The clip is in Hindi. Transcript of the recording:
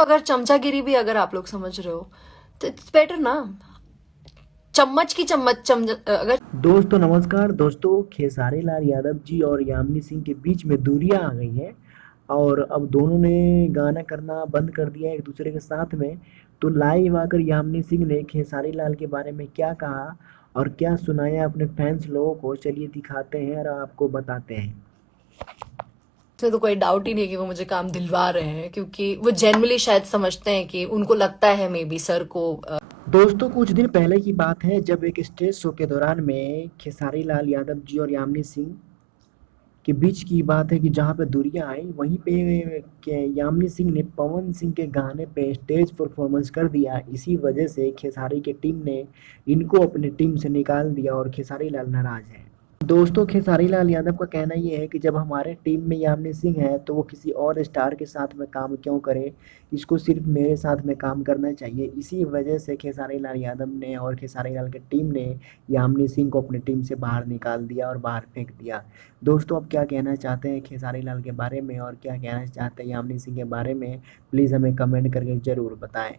सिर्फ अगर चमचागिरी भी अगर आप लोग समझ रहे हो तो इट्स बेटर ना। चम्मच की चम्मच अगर दोस्तों नमस्कार दोस्तों, खेसारी लाल यादव जी और यामिनी सिंह के बीच में दूरियां आ गई हैं और अब दोनों ने गाना करना बंद कर दिया है एक दूसरे के साथ में। तो लाइव आकर यामिनी सिंह ने खेसारी लाल के बारे में क्या कहा और क्या सुनाया अपने फैंस लोगों को, चलिए दिखाते हैं और आपको बताते हैं। इसमें तो कोई डाउट ही नहीं है कि वो मुझे काम दिलवा रहे हैं, क्योंकि वो जेन्युइनली शायद समझते हैं कि उनको लगता है मे बी सर को दोस्तों कुछ दिन पहले की बात है जब एक स्टेज शो के दौरान में खेसारी लाल यादव जी और यामिनी सिंह के बीच की बात है कि जहाँ पे दूरियां आई वहीं पे यामिनी सिंह ने पवन सिंह के गाने पे स्टेज परफॉर्मेंस कर दिया। इसी वजह से खेसारी की टीम ने इनको अपनी टीम से निकाल दिया और खेसारी लाल नाराज है। दोस्तों खेसारी लाल यादव का कहना ये है कि जब हमारे टीम में यामिनी सिंह है तो वो किसी और स्टार के साथ में काम क्यों करे, इसको सिर्फ मेरे साथ में काम करना चाहिए। इसी वजह से खेसारी लाल यादव ने और खेसारी लाल की टीम ने यामिनी सिंह को अपनी टीम से बाहर निकाल दिया और बाहर फेंक दिया। दोस्तों आप क्या कहना चाहते हैं खेसारी लाल के बारे में और क्या कहना चाहते हैं यामिनी सिंह के बारे में, प्लीज़ हमें कमेंट करके ज़रूर बताएं।